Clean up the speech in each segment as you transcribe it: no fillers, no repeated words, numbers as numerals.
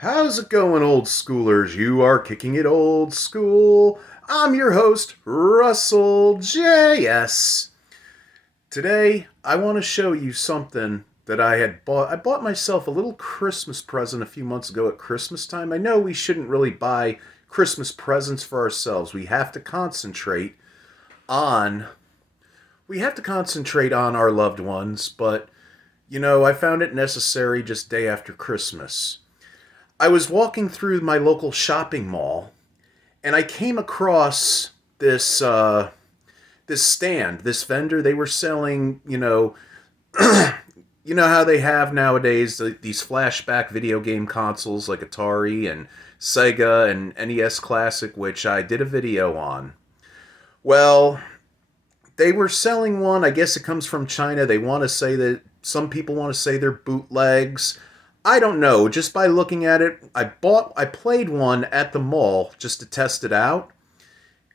How's it going, old schoolers? You are kicking it old school. I'm your host, Russell J.S. Today, I want to show you something that I had bought. I bought myself a little Christmas present a few months ago at Christmas time. I know we shouldn't really buy Christmas presents for ourselves. On we have to concentrate on our loved ones, but I found it necessary just day after Christmas. I was walking through my local shopping mall, and I came across this stand, this vendor. They were selling, you know how they have nowadays these flashback video game consoles like Atari and Sega and NES Classic, which I did a video on. Well, they were selling one. I guess it comes from China. They want to say that some people want to say they're bootlegs. I don't know. Just by looking at it, I played one at the mall just to test it out,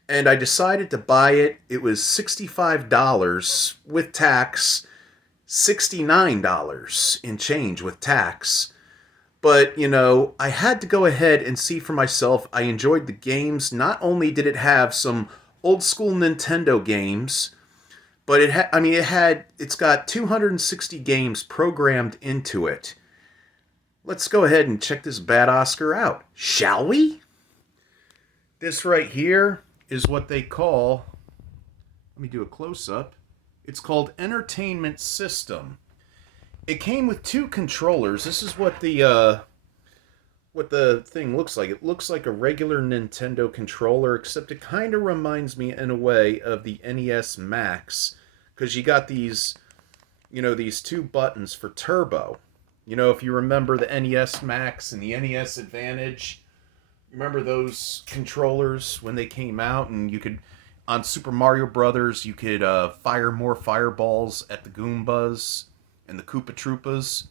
and I decided to buy it. It was $65 with tax, $69 in change with tax. But, I had to go ahead and see for myself. I enjoyed the games. Not only did it have some old school Nintendo games, but it's got 260 games programmed into it. Let's go ahead and check this bad Oscar out, shall we? This right here is what they call, let me do a close-up. It's called Entertainment System. It came with two controllers. This is what the thing looks like. It looks like a regular Nintendo controller, except it kind of reminds me in a way of the NES Max, because you got these two buttons for turbo. If you remember the NES Max and the NES Advantage, remember those controllers when they came out, and you could, on Super Mario Brothers, you could fire more fireballs at the Goombas and the Koopa Troopas.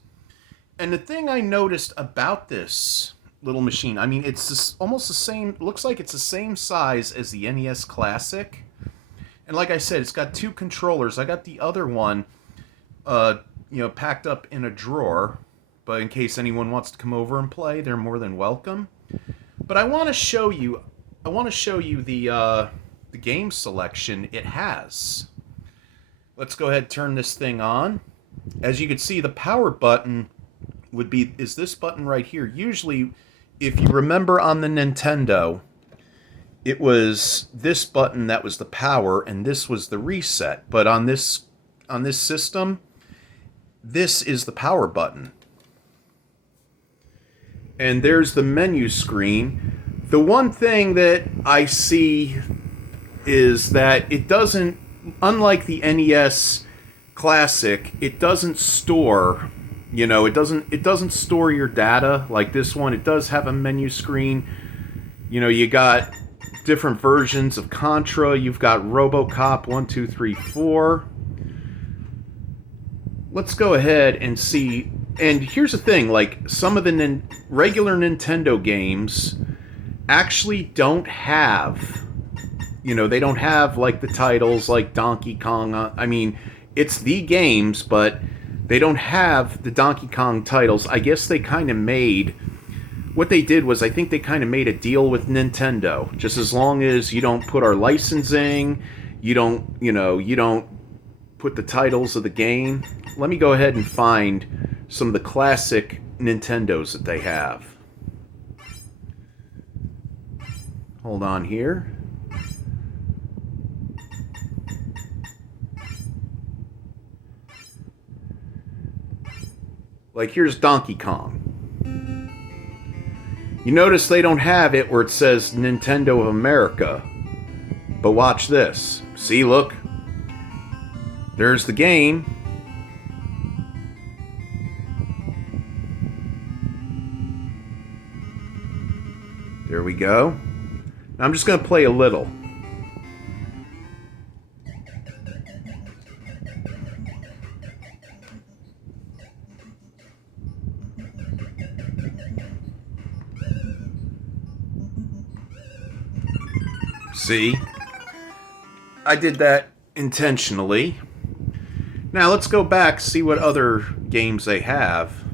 And the thing I noticed about this little machine, it's almost the same, looks like it's the same size as the NES Classic. And like I said, it's got two controllers. I got the other one, packed up in a drawer, but in case anyone wants to come over and play, they're more than welcome. But I want to show you the game selection it has. Let's go ahead and turn this thing on. As you can see, the power button is this button right here. Usually, if you remember on the Nintendo, it was this button that was the power, and this was the reset. But on this system, this is the power button. And there's the menu screen. The one thing that I see is that it doesn't, unlike the NES Classic, it doesn't store, it doesn't store your data like this one. It does have a menu screen. You got different versions of Contra. You've got RoboCop 1, 2, 3, 4. Let's go ahead and see. And here's the thing, like some of the regular Nintendo games actually don't have, they don't have like the titles like Donkey Kong. It's the games, but they don't have the Donkey Kong titles. I guess they kind of what they did was, I think they kind of made a deal with Nintendo. Just as long as you don't put our licensing, you don't put the titles of the game. Let me go ahead and find some of the classic Nintendos that they have. Hold on here. Like, here's Donkey Kong. You notice they don't have it where it says Nintendo of America. But watch this. See, look. There's the game. There we go. Now I'm just going to play a little. See? I did that intentionally. Now let's go back, see what other games they have.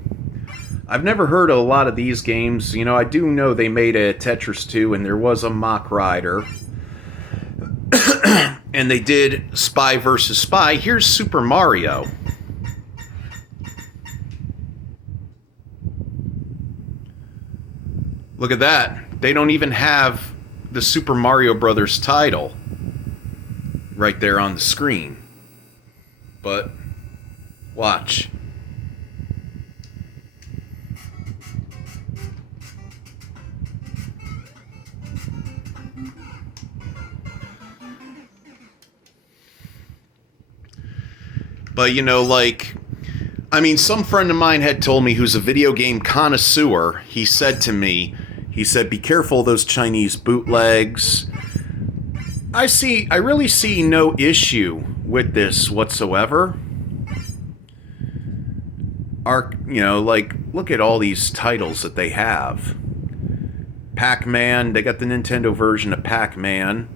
I've never heard of a lot of these games. You know, I do know they made a Tetris 2 and there was a Mock Rider. And they did Spy vs. Spy. Here's Super Mario. Look at that. They don't even have the Super Mario Brothers title right there on the screen. But watch. But, you know, like, I mean, some friend of mine had told me, who's a video game connoisseur, he said to me, he said, be careful of those Chinese bootlegs. I really see no issue with this whatsoever. You know, like, look at all these titles that they have. Pac-Man, they got the Nintendo version of Pac-Man.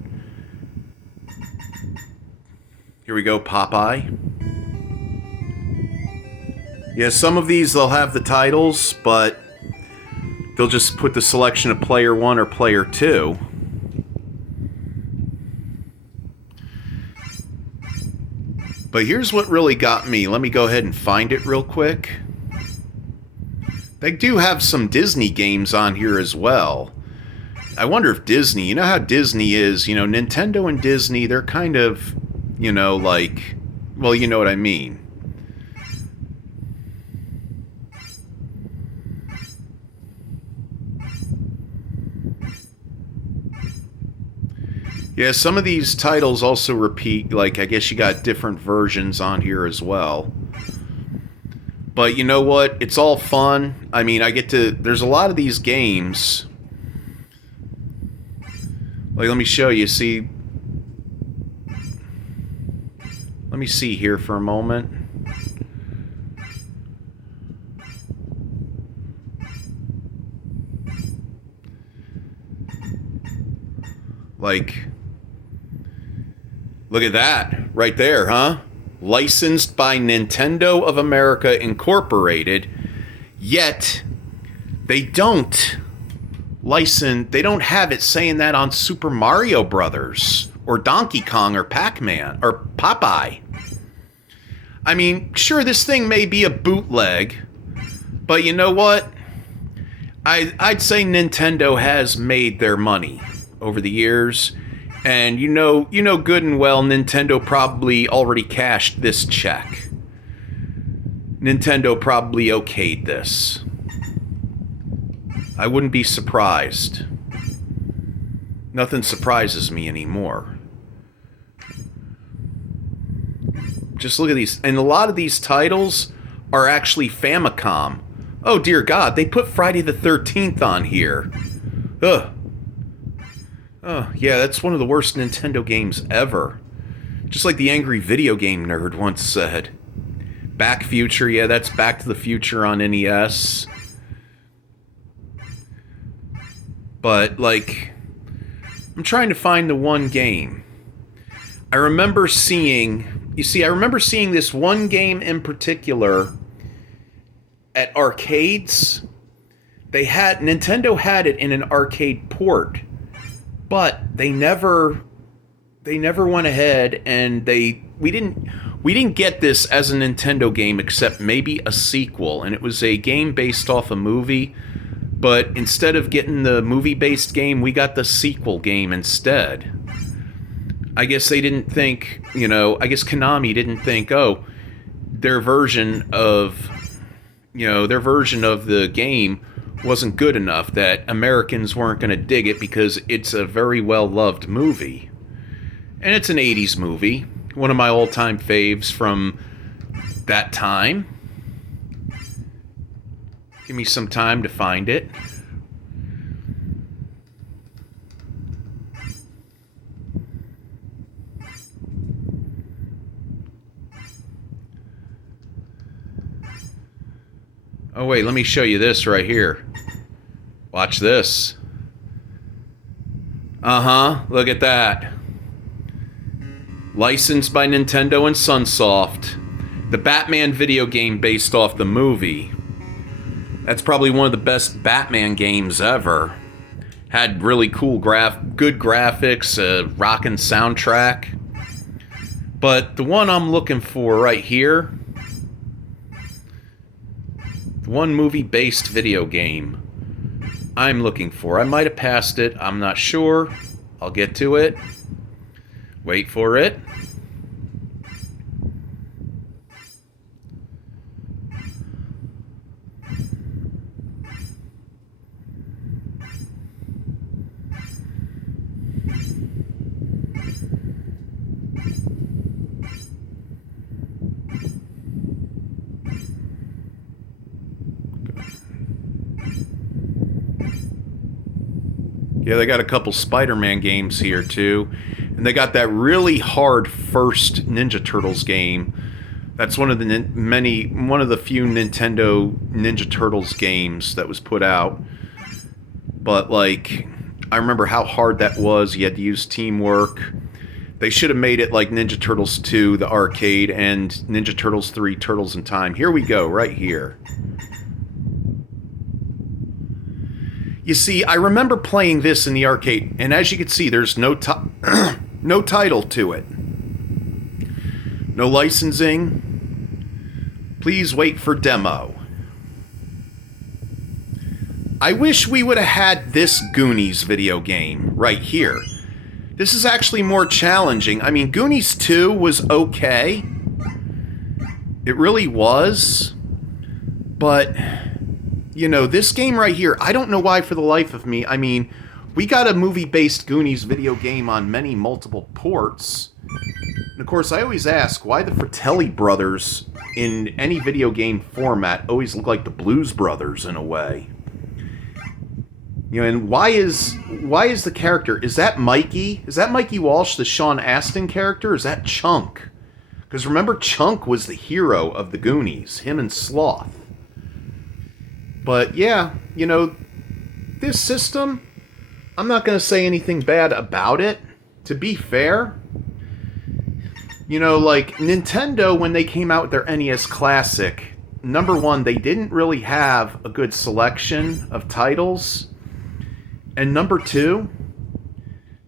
Here we go, Popeye. Yeah, some of these, they'll have the titles, but they'll just put the selection of Player 1 or Player 2. But here's what really got me. Let me go ahead and find it real quick. They do have some Disney games on here as well. I wonder if Disney, you know how Disney is, you know, Nintendo and Disney, they're kind of, you know, like, well, you know what I mean. Yeah, some of these titles also repeat, like, I guess you got different versions on here as well. But you know what? It's all fun. I mean, there's a lot of these games. Like, let me show you, see. Let me see here for a moment. Like, look at that right there, huh? Licensed by Nintendo of America Incorporated, yet they don't have it saying that on Super Mario Brothers or Donkey Kong or Pac-Man or Popeye. I mean, sure, this thing may be a bootleg, but you know what? I'd say Nintendo has made their money over the years. And you know good and well Nintendo probably already cashed this check. Nintendo probably okayed this. I wouldn't be surprised. Nothing surprises me anymore. Just look at these. And a lot of these titles are actually Famicom. Oh dear God, they put Friday the 13th on here. Ugh. Oh, yeah, that's one of the worst Nintendo games ever. Just like the angry video game nerd once said. Back Future, yeah, that's Back to the Future on NES. But, like, I'm trying to find the one game. I remember seeing this one game in particular at arcades. Nintendo had it in an arcade port. But they never went ahead and we didn't get this as a Nintendo game except maybe a sequel, and it was a game based off a movie, but instead of getting the movie-based game, we got the sequel game instead. I guess they didn't think, you know, I guess Konami didn't think, oh, their version of the game wasn't good enough, that Americans weren't going to dig it because it's a very well-loved movie. And it's an 80s movie, one of my all-time faves from that time. Give me some time to find it. Oh wait, let me show you this right here. Watch this. Look at that. Licensed by Nintendo and Sunsoft. The Batman video game based off the movie. That's probably one of the best Batman games ever. Had really cool good graphics, rockin' soundtrack. But the one I'm looking for right here, the one movie-based video game I'm looking for. I might have passed it. I'm not sure. I'll get to it. Wait for it. Yeah, they got a couple Spider-Man games here too. And they got that really hard first Ninja Turtles game. That's one of the few Nintendo Ninja Turtles games that was put out. But like, I remember how hard that was. You had to use teamwork. They should have made it like Ninja Turtles 2, the arcade, and Ninja Turtles 3, Turtles in Time. Here we go, right here. You see, I remember playing this in the arcade, and as you can see, there's no no title to it. No licensing. Please wait for demo. I wish we would have had this Goonies video game right here. This is actually more challenging. I mean, Goonies 2 was okay. It really was. But you know, this game right here, I don't know why for the life of me. I mean, we got a movie-based Goonies video game on many multiple ports. And of course, I always ask, why the Fratelli brothers in any video game format always look like the Blues Brothers in a way? You know, and why is the character, is that Mikey? Is that Mikey Walsh, the Sean Astin character? Or is that Chunk? Because remember, Chunk was the hero of the Goonies, him and Sloth. But yeah, you know, this system, I'm not going to say anything bad about it. To be fair, you know, like Nintendo, when they came out with their NES Classic, number one, they didn't really have a good selection of titles. And number two,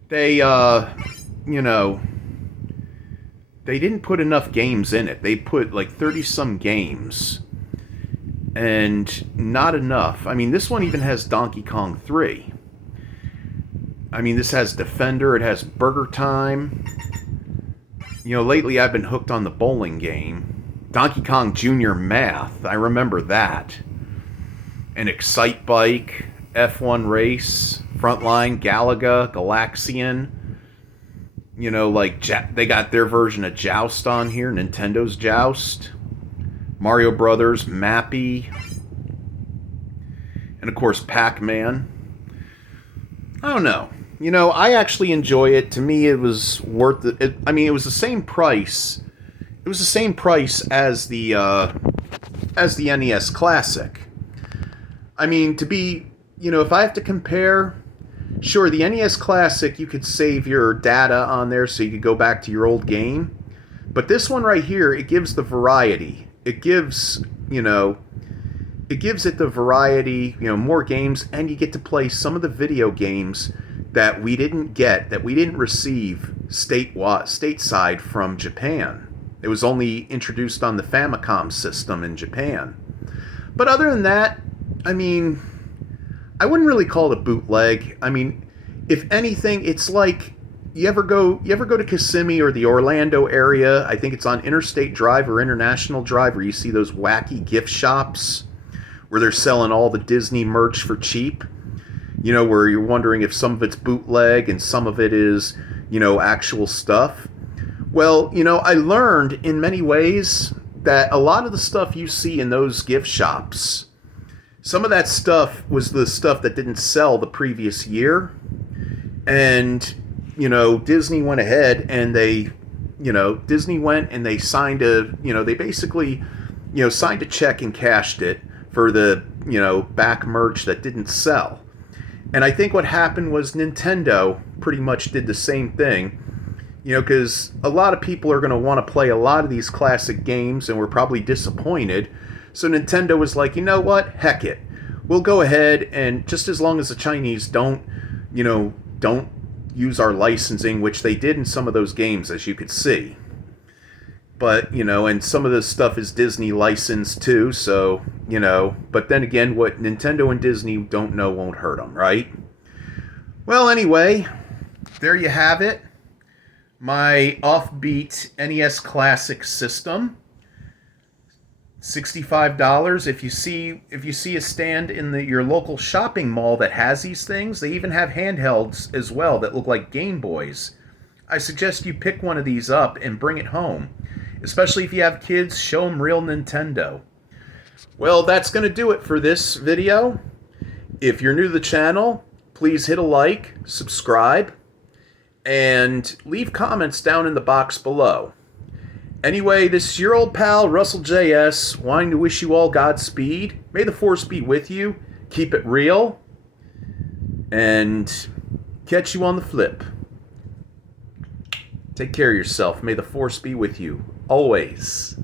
they, you know, they didn't put enough games in it. They put like 30-some games. And not enough. I mean, this one even has Donkey Kong 3. I mean, this has Defender. It has Burger Time. You know, lately I've been hooked on the bowling game. Donkey Kong Jr. Math. I remember that. And Excite Bike, F1 Race, Frontline, Galaga, Galaxian. You know, like, they got their version of Joust on here. Nintendo's Joust. Mario Brothers, Mappy, and of course Pac-Man. I don't know. You know, I actually enjoy it. To me, it was worth it. I mean, it was the same price. It was the same price as the NES Classic. I mean, to be, you know, if I have to compare, sure, the NES Classic, you could save your data on there so you could go back to your old game. But this one right here, it gives the variety. It gives, you know, it gives it the variety, you know, more games, and you get to play some of the video games that we didn't get, that we didn't receive stateside from Japan. It was only introduced on the Famicom system in Japan. But other than that, I mean, I wouldn't really call it a bootleg. I mean, if anything, it's like, you ever go to Kissimmee or the Orlando area? I think it's on Interstate Drive or International Drive, where you see those wacky gift shops where they're selling all the Disney merch for cheap. You know, where you're wondering if some of it's bootleg and some of it is, you know, actual stuff. Well, you know, I learned in many ways that a lot of the stuff you see in those gift shops, some of that stuff was the stuff that didn't sell the previous year. And you know, Disney went ahead and they, you know, Disney went and they signed a, you know, they basically, you know, signed a check and cashed it for the, you know, back merch that didn't sell. And I think what happened was Nintendo pretty much did the same thing, you know, because a lot of people are going to want to play a lot of these classic games and were probably disappointed. So Nintendo was like, you know what, heck it. we'll go ahead and, just as long as the Chinese don't use our licensing, which they did in some of those games, as you could see. But, and some of this stuff is Disney licensed too, so, but then again, what Nintendo and Disney don't know won't hurt them, right? Well, anyway, there you have it. My offbeat NES Classic system. $65. If you see a stand in your local shopping mall that has these things, they even have handhelds as well that look like Game Boys. I suggest you pick one of these up and bring it home. Especially if you have kids, show them real Nintendo. Well, that's going to do it for this video. If you're new to the channel, please hit a like, subscribe, and leave comments down in the box below. Anyway, this is your old pal, Russell J.S., wanting to wish you all Godspeed. May the Force be with you. Keep it real. And catch you on the flip. Take care of yourself. May the Force be with you. Always.